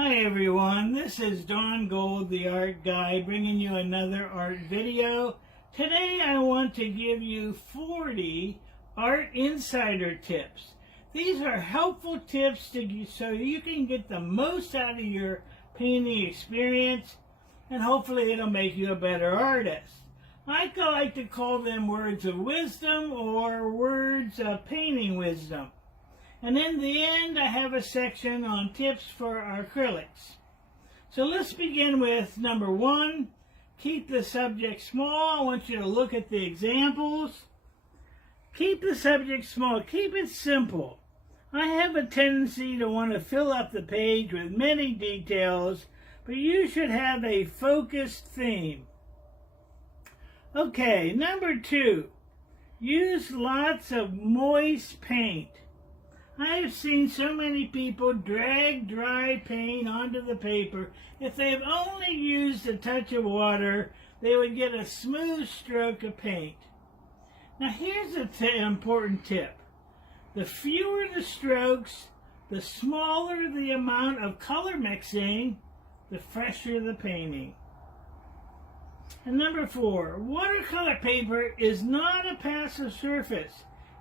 Hi everyone, this is Don Gold, the art guy, bringing you another art video. Today I want to give you 40 art insider tips. These are helpful tips so you can get the most out of your painting experience, and hopefully it'll make you a better artist. I like to call them words of wisdom or words of painting wisdom. And in the end, I have a section on tips for acrylics. So let's begin with number 1. Keep the subject small. I want you to look at the examples. Keep the subject small. Keep it simple. I have a tendency to want to fill up the page with many details, but you should have a focused theme. Okay, number 2. Use lots of moist paint. I have seen so many people drag dry paint onto the paper. If they've only used a touch of water, they would get a smooth stroke of paint. Now here's an important tip. The fewer the strokes, the smaller the amount of color mixing, the fresher the painting. And number 4, watercolor paper is not a passive surface.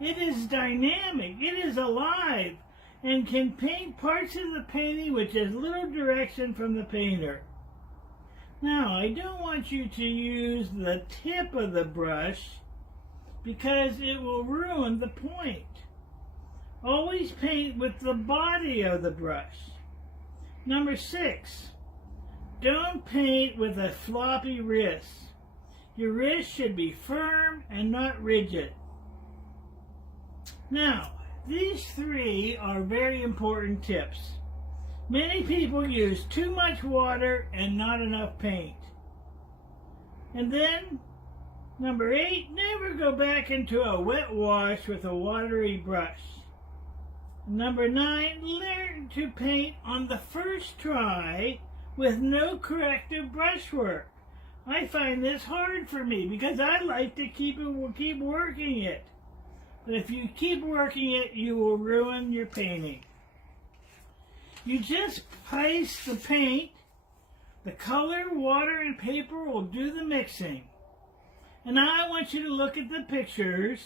It is dynamic, it is alive, and can paint parts of the painting with as little direction from the painter. Now, I don't want you to use the tip of the brush because it will ruin the point. Always paint with the body of the brush. Number 6, don't paint with a floppy wrist. Your wrist should be firm and not rigid. Now, these 3 are very important tips. Many people use too much water and not enough paint. And then, number 8, never go back into a wet wash with a watery brush. Number 9, learn to paint on the first try with no corrective brushwork. I find this hard for me because I like to keep working it. But if you keep working it, you will ruin your painting. You just place the paint, the color, water, and paper will do the mixing. And now I want you to look at the pictures.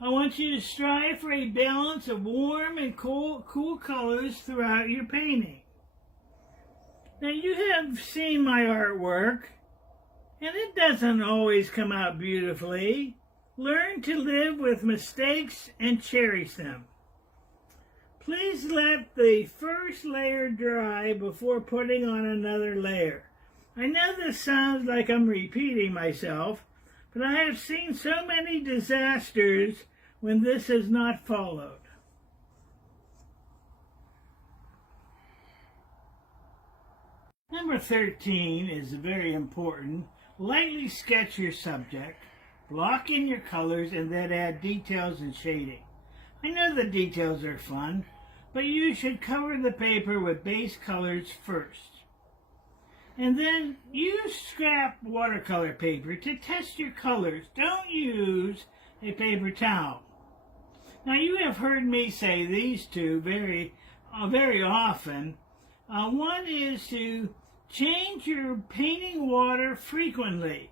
I want you to strive for a balance of warm and cool colors throughout your painting. Now you have seen my artwork, and it doesn't always come out beautifully. Learn to live with mistakes and cherish them. Please let the first layer dry before putting on another layer. I know this sounds like I'm repeating myself, but I have seen so many disasters when this is not followed. Number 13 is very important. Lightly sketch your subject. Block in your colors and then add details and shading. I know the details are fun, but you should cover the paper with base colors first. And then use scrap watercolor paper to test your colors. Don't use a paper towel. Now you have heard me say these two very often. One is to change your painting water frequently.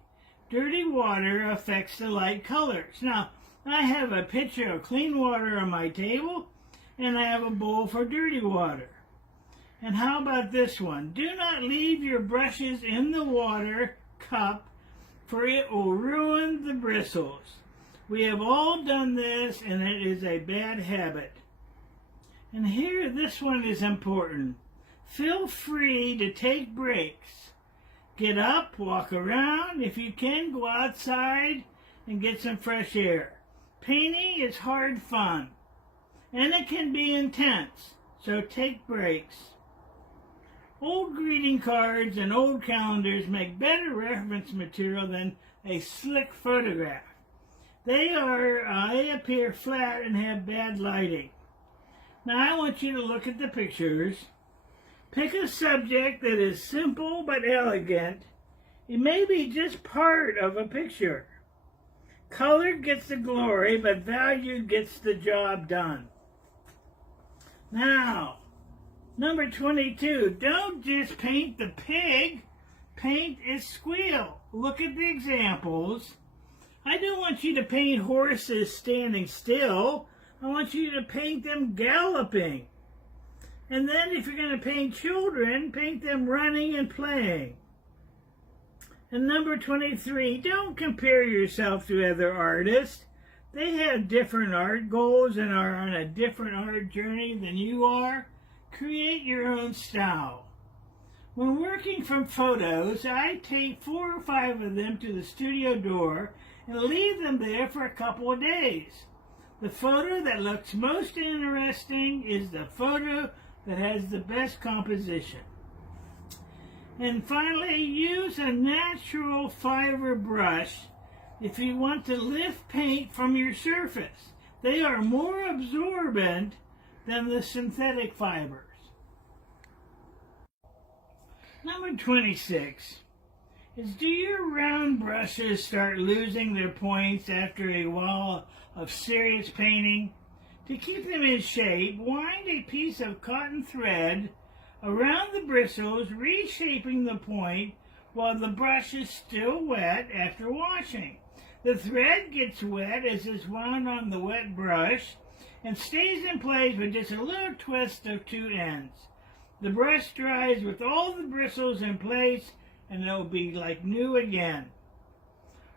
Dirty water affects the light colors. Now, I have a pitcher of clean water on my table, and I have a bowl for dirty water. And how about this one? Do not leave your brushes in the water cup, for it will ruin the bristles. We have all done this, and it is a bad habit. And here, this one is important. Feel free to take breaks. Get up, walk around. If you can, go outside and get some fresh air. Painting is hard fun, and it can be intense, so take breaks. Old greeting cards and old calendars make better reference material than a slick photograph. They appear flat and have bad lighting. Now I want you to look at the pictures. Pick a subject that is simple but elegant. It may be just part of a picture. Color gets the glory, but value gets the job done. Now, Number 22, don't just paint the pig, paint its squeal. Look at the examples. I don't want you to paint horses standing still. I want you to paint them galloping. And then if you're going to paint children, paint them running and playing. And number 23, don't compare yourself to other artists. They have different art goals and are on a different art journey than you are. Create your own style. When working from photos, I take 4 or 5 of them to the studio door and leave them there for a couple of days. The photo that looks most interesting is the photo that has the best composition. And finally, use a natural fiber brush if you want to lift paint from your surface. They are more absorbent than the synthetic fibers. Number 26 is, do your round brushes start losing their points after a while of serious painting? To keep them in shape, wind a piece of cotton thread around the bristles, reshaping the point while the brush is still wet after washing. The thread gets wet as it's wound on the wet brush and stays in place with just a little twist of 2 ends. The brush dries with all the bristles in place and it'll be like new again.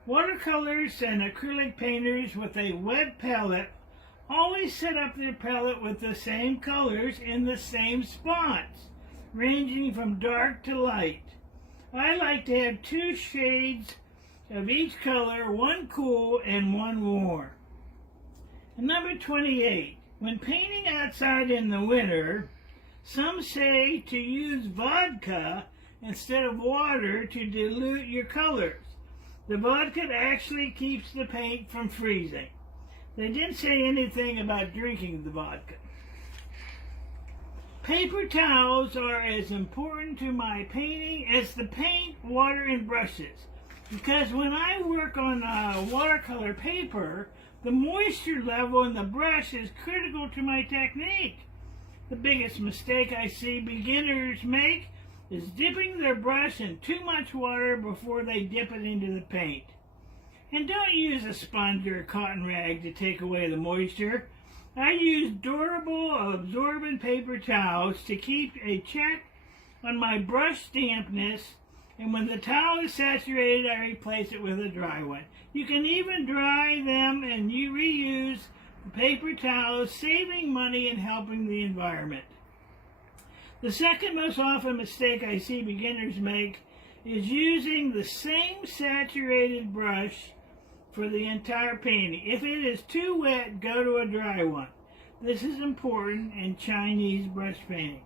Watercolors and acrylic painters with a wet palette always set up their palette with the same colors in the same spots, ranging from dark to light. I like to have 2 shades of each color, one cool and one warm. And number 28, when painting outside in the winter, some say to use vodka instead of water to dilute your colors. The vodka actually keeps the paint from freezing. They didn't say anything about drinking the vodka. Paper towels are as important to my painting as the paint, water, and brushes. Because when I work on watercolor paper, the moisture level in the brush is critical to my technique. The biggest mistake I see beginners make is dipping their brush in too much water before they dip it into the paint. And don't use a sponge or a cotton rag to take away the moisture. I use durable, absorbent paper towels to keep a check on my brush dampness, and when the towel is saturated, I replace it with a dry one. You can even dry them and you reuse the paper towels, saving money and helping the environment. The second most often mistake I see beginners make is using the same saturated brush for the entire painting. If it is too wet, go to a dry one. This is important in Chinese brush painting.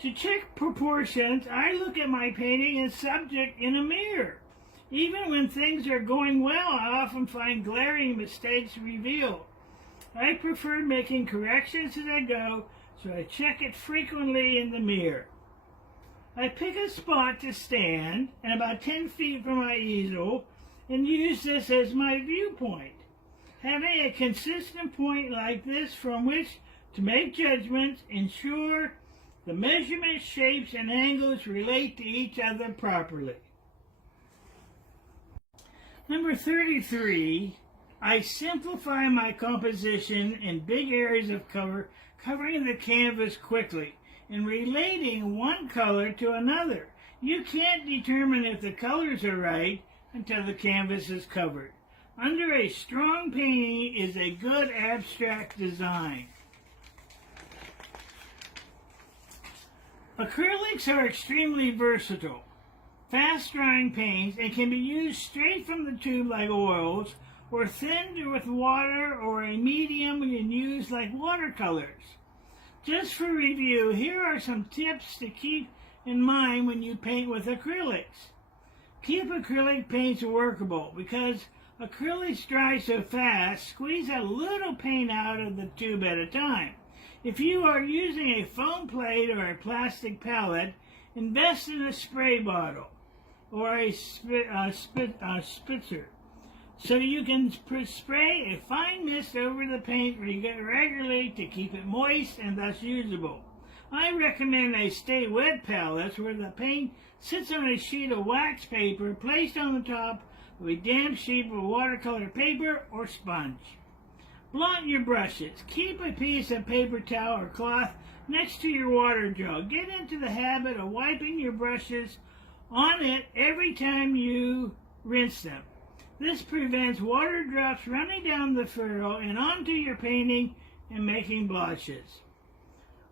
To check proportions, I look at my painting and subject in a mirror. Even when things are going well, I often find glaring mistakes revealed. I prefer making corrections as I go, so I check it frequently in the mirror. I pick a spot to stand, and about 10 feet from my easel, and use this as my viewpoint. Having a consistent point like this from which to make judgments, ensure the measurements, shapes, and angles relate to each other properly. Number 33, I simplify my composition in big areas of cover, covering the canvas quickly and relating one color to another. You can't determine if the colors are right until the canvas is covered. Under a strong painting is a good abstract design. Acrylics are extremely versatile, fast-drying paints, and can be used straight from the tube like oils, or thinned with water, or a medium you can use like watercolors. Just for review, here are some tips to keep in mind when you paint with acrylics. Keep acrylic paints workable. Because acrylics dry so fast, squeeze a little paint out of the tube at a time. If you are using a foam plate or a plastic palette, invest in a spray bottle or a spritzer, so you can spray a fine mist over the paint regularly to keep it moist and thus usable. I recommend a stay wet palettes where the paint sits on a sheet of wax paper placed on the top of a damp sheet of watercolor paper or sponge. Blot your brushes. Keep a piece of paper towel or cloth next to your water jug. Get into the habit of wiping your brushes on it every time you rinse them. This prevents water drops running down the ferrule and onto your painting and making blotches.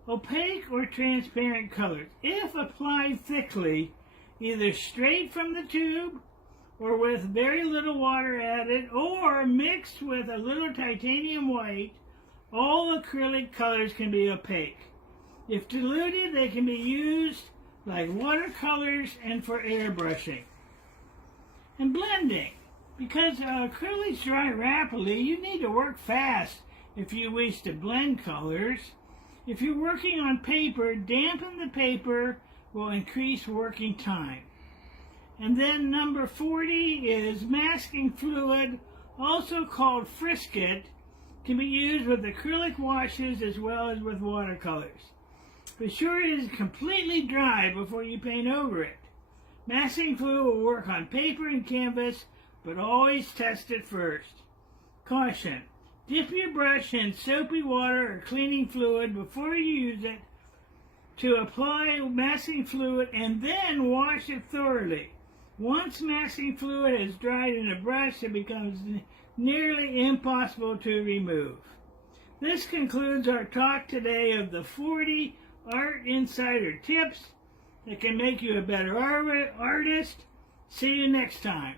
Opaque or transparent colors, if applied thickly, either straight from the tube or with very little water added or mixed with a little titanium white, all acrylic colors can be opaque. If diluted, they can be used like watercolors and for airbrushing. And blending. Because acrylics dry rapidly, you need to work fast if you wish to blend colors. If you're working on paper, dampen the paper will increase working time. And then number 40 is masking fluid, also called Frisket, can be used with acrylic washes as well as with watercolors. Be sure it is completely dry before you paint over it. Masking fluid will work on paper and canvas, but always test it first. Caution. Dip your brush in soapy water or cleaning fluid before you use it to apply masking fluid and then wash it thoroughly. Once masking fluid has dried in a brush, it becomes nearly impossible to remove. This concludes our talk today of the 40 Art Insider tips that can make you a better artist. See you next time.